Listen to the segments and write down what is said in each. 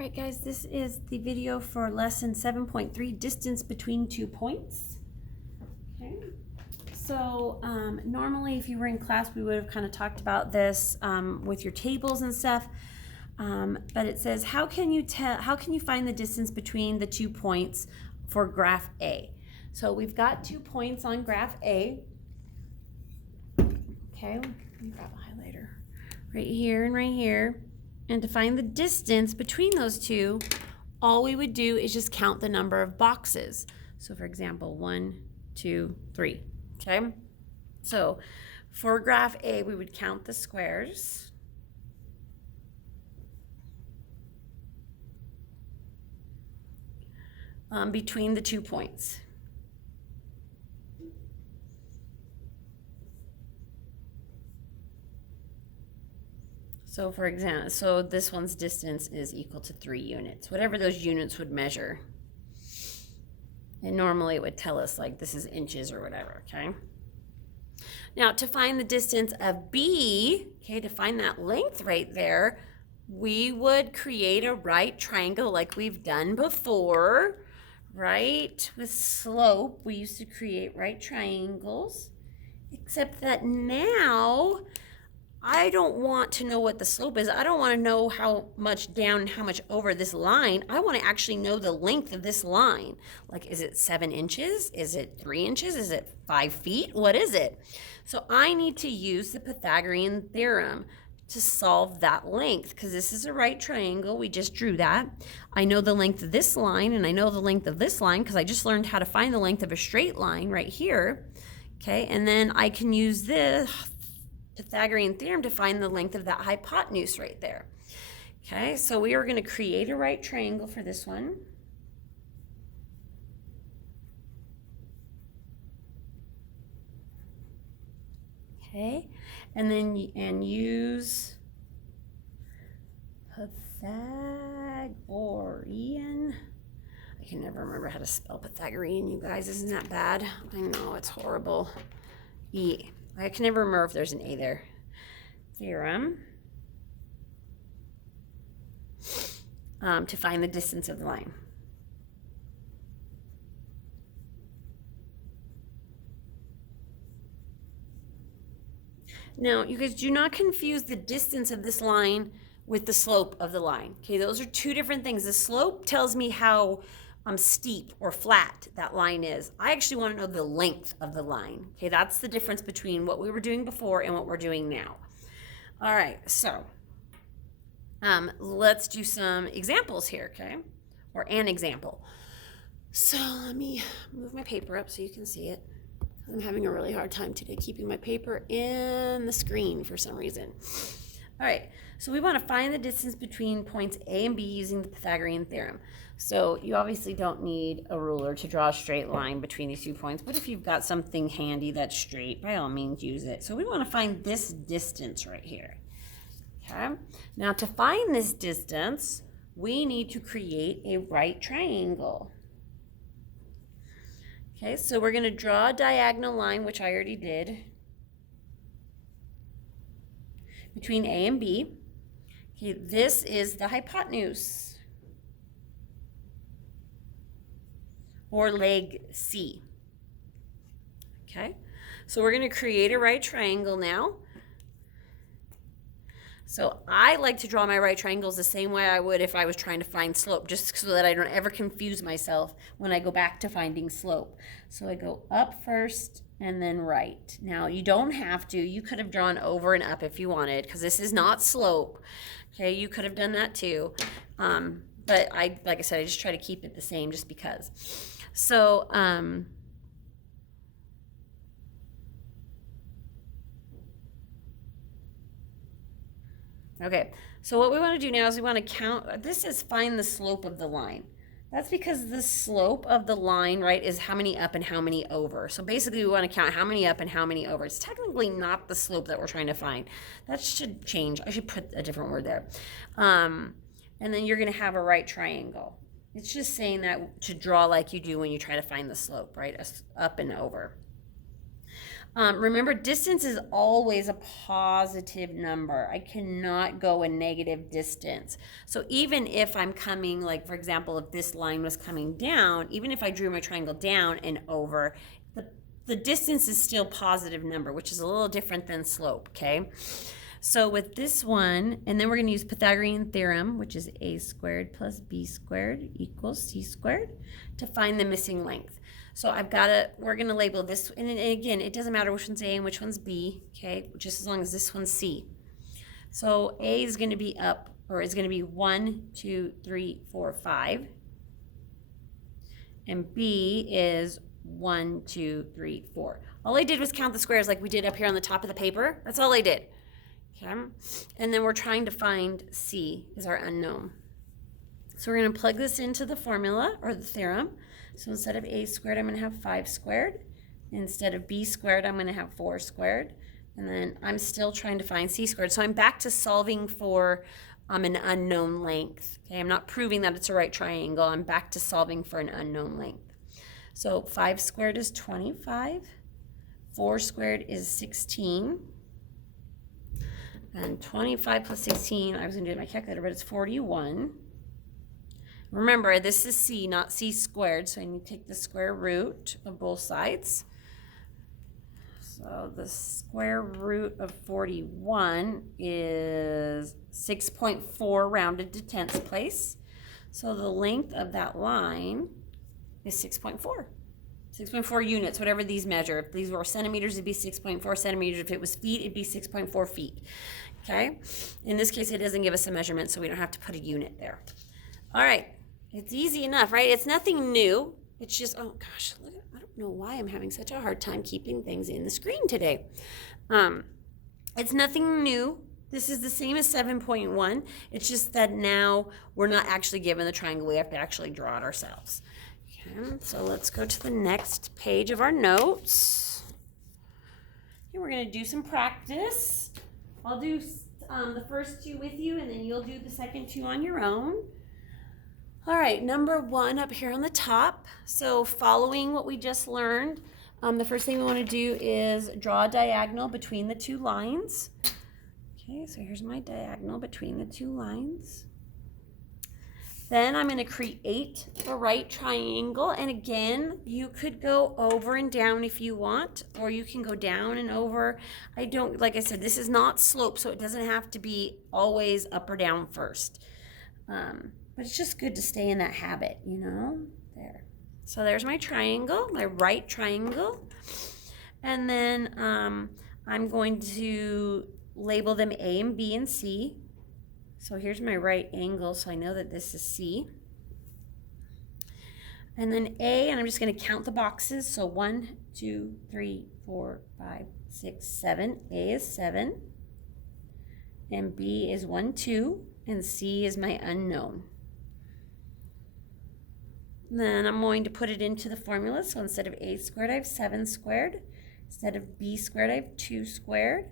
All right, guys, this is the video for lesson 7.3, distance between 2 points. Okay, so normally if you were in class, we would have kind of talked about this with your tables and stuff. But it says, how can you find the distance between the 2 points for graph A? So we've got 2 points on graph A. Okay, let me grab a highlighter. Right here and right here. And to find the distance between those two, all we would do is just count the number of boxes. So for example, 1, 2, 3, okay? So for graph A, we would count the squares. Between the 2 points. So for example, so this one's distance is equal to 3 units, whatever those units would measure. And normally it would tell us like this is inches or whatever, okay? Now to find the distance of B, okay, to find that length right there, we would create a right triangle like we've done before, right? With slope, we used to create right triangles, except that now I don't want to know what the slope is. I don't want to know how much down, how much over this line. I want to actually know the length of this line. Like, is it 7 inches? Is it 3 inches? Is it 5 feet? What is it? So I need to use the Pythagorean theorem to solve that length, because this is a right triangle. We just drew that. I know the length of this line, and I know the length of this line because I just learned how to find the length of a straight line right here. Okay, and then I can use this Pythagorean theorem to find the length of that hypotenuse right there. Okay, so we are going to create a right triangle for this one. Okay, and then use Pythagorean. I can never remember how to spell Pythagorean, you guys. Isn't that bad? I know, it's horrible. I can never remember if there's an A there. Theorem to find the distance of the line. Now, you guys do not confuse the distance of this line with the slope of the line. Okay, those are two different things. The slope tells me how steep or flat that line is. I actually want to know the length of the line. Okay, that's the difference between what we were doing before and what we're doing now. All right, so let's do some examples here, okay? Or an example. So let me move my paper up so you can see it. I'm having a really hard time today keeping my paper in the screen for some reason. All right, so we want to find the distance between points A and B using the Pythagorean theorem. So you obviously don't need a ruler to draw a straight line between these 2 points, but if you've got something handy that's straight, by all means use it. So we want to find this distance right here. Okay, now to find this distance, we need to create a right triangle. Okay, so we're going to draw a diagonal line, which I already did, between A and B. Okay, this is the hypotenuse, or leg C. Okay, so we're going to create a right triangle now. So I like to draw my right triangles the same way I would if I was trying to find slope, just so that I don't ever confuse myself when I go back to finding slope. So I go up first and then right. Now you don't have to. You could have drawn over and up if you wanted, because this is not slope. Okay, you could have done that too. But like I said, I just try to keep it the same just because. So, okay, so what we want to do now is we want to count. This is find the slope of the line. That's because the slope of the line, right, is how many up and how many over. So basically we want to count how many up and how many over. It's technically not the slope that we're trying to find. That should change. I should put a different word there. And then you're going to have a right triangle. It's just saying that to draw like you do when you try to find the slope, right? Up and over. Remember, distance is always a positive number. I cannot go a negative distance. So even if I'm coming, like for example, if this line was coming down, even if I drew my triangle down and over, the distance is still positive number, which is a little different than slope, okay? So with this one, and then we're going to use Pythagorean Theorem, which is a squared plus b squared equals c squared, to find the missing length. So we're going to label this, and again, it doesn't matter which one's A and which one's B, okay, just as long as this one's C. So A is going to be up, or is going to be 1, 2, 3, 4, 5. And B is 1, 2, 3, 4. All I did was count the squares like we did up here on the top of the paper. That's all I did. Okay. And then we're trying to find C is our unknown. So we're going to plug this into the formula or the theorem. So instead of a squared, I'm going to have 5 squared. Instead of b squared, I'm going to have 4 squared. And then I'm still trying to find c squared. So I'm back to solving for an unknown length. Okay, I'm not proving that it's a right triangle. I'm back to solving for an unknown length. So 5 squared is 25. 4 squared is 16. And 25 plus 16, I was going to do my calculator, but it's 41. Remember, this is c, not c squared, so I need to take the square root of both sides. So the square root of 41 is 6.4 rounded to tenths place. So the length of that line is 6.4. 6.4 units, whatever these measure. If these were centimeters, it'd be 6.4 centimeters. If it was feet, it'd be 6.4 feet. Okay? In this case, it doesn't give us a measurement, so we don't have to put a unit there. All right. It's easy enough, right? It's nothing new. It's just, oh gosh, look, I don't know why I'm having such a hard time keeping things in the screen today. It's nothing new. This is the same as 7.1. It's just that now we're not actually given the triangle. We have to actually draw it ourselves. Okay, so let's go to the next page of our notes. And we're going to do some practice. I'll do the first 2 with you, and then you'll do the second 2 on your own. All right, number 1 up here on the top. So following what we just learned, the first thing we want to do is draw a diagonal between the 2 lines. Okay, so here's my diagonal between the 2 lines. Then I'm going to create a right triangle. And again, you could go over and down if you want, or you can go down and over. Like I said, this is not slope, so it doesn't have to be always up or down first. But it's just good to stay in that habit, you know? There. So there's my triangle, my right triangle. And then I'm going to label them A and B and C. So here's my right angle, so I know that this is C. And then A, and I'm just going to count the boxes. So 1, 2, 3, 4, 5, 6, 7. A is 7. And B is 1, 2. And C is my unknown. Then I'm going to put it into the formula. So instead of a squared, I have 7 squared. Instead of b squared, I have 2 squared.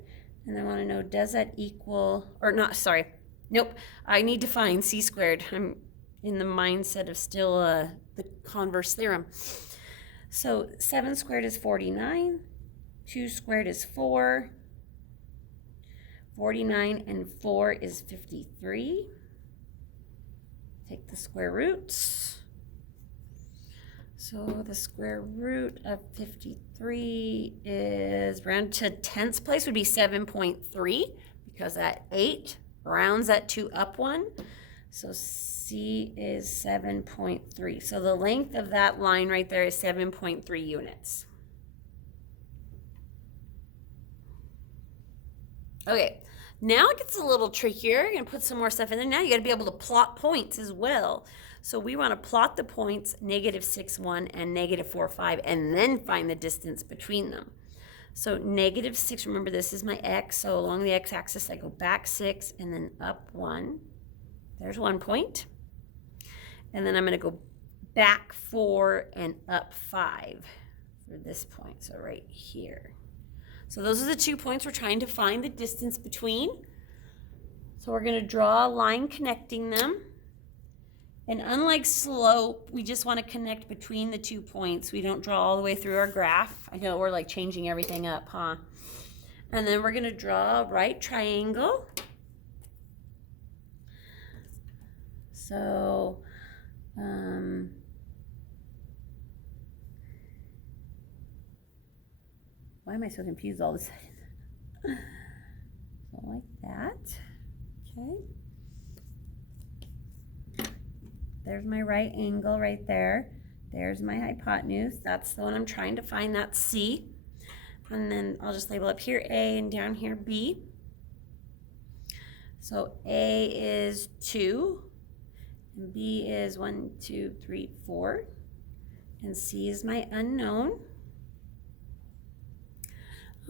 And I want to know, does that equal, or not, sorry. Nope, I need to find c squared. I'm in the mindset of still the converse theorem. So 7 squared is 49. 2 squared is 4. 49 and 4 is 53. Take the square roots. So the square root of 53 is round to tenths place would be 7.3 because that 8 rounds that 2 up 1. So C is 7.3. So the length of that line right there is 7.3 units. Okay, now it gets a little trickier. You're going to put some more stuff in there. Now you got to be able to plot points as well. So we want to plot the points -6, 1 and -4, 5, and then find the distance between them. So -6, remember this is my x, so along the x-axis I go back 6 and then up 1. There's 1 point. And then I'm going to go back 4 and up 5 for this point, so right here. So those are the 2 points we're trying to find the distance between. So we're going to draw a line connecting them. And unlike slope, we just want to connect between the 2 points. We don't draw all the way through our graph. I know we're like changing everything up, huh? And then we're going to draw a right triangle. So, why am I so confused all of a sudden? So like that. Okay. There's my right angle right there. There's my hypotenuse. That's the one I'm trying to find. That's C. And then I'll just label up here A and down here B. So A is 2, and B is 1, 2, 3, 4, and C is my unknown.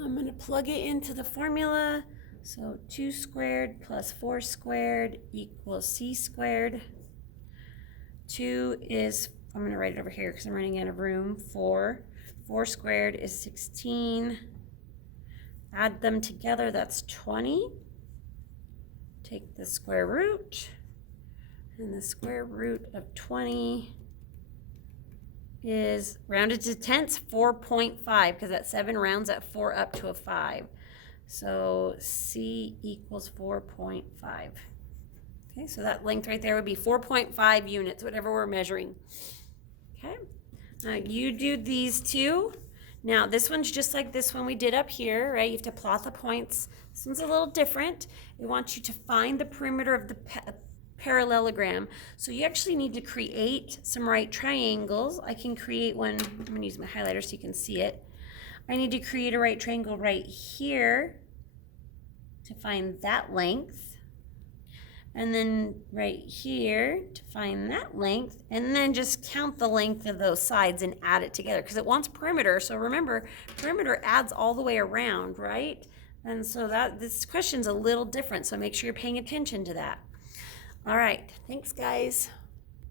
I'm going to plug it into the formula. So 2 squared plus 4 squared equals C squared. 2 is, I'm going to write it over here because I'm running out of room, 4. 4 squared is 16. Add them together, that's 20. Take the square root, and the square root of 20 is rounded to tenths, 4.5, because that 7 rounds at 4 up to a 5. So C equals 4.5. Okay, so that length right there would be 4.5 units, whatever we're measuring. Okay, now you do these two. Now this one's just like this one we did up here, right? You have to plot the points. This one's a little different. It wants you to find the perimeter of the parallelogram. So you actually need to create some right triangles. I can create one. I'm going to use my highlighter so you can see it. I need to create a right triangle right here to find that length. And then right here to find that length, and then just count the length of those sides and add it together because it wants perimeter. So remember, perimeter adds all the way around, right? And so this question's a little different, so make sure you're paying attention to that. All right, thanks guys.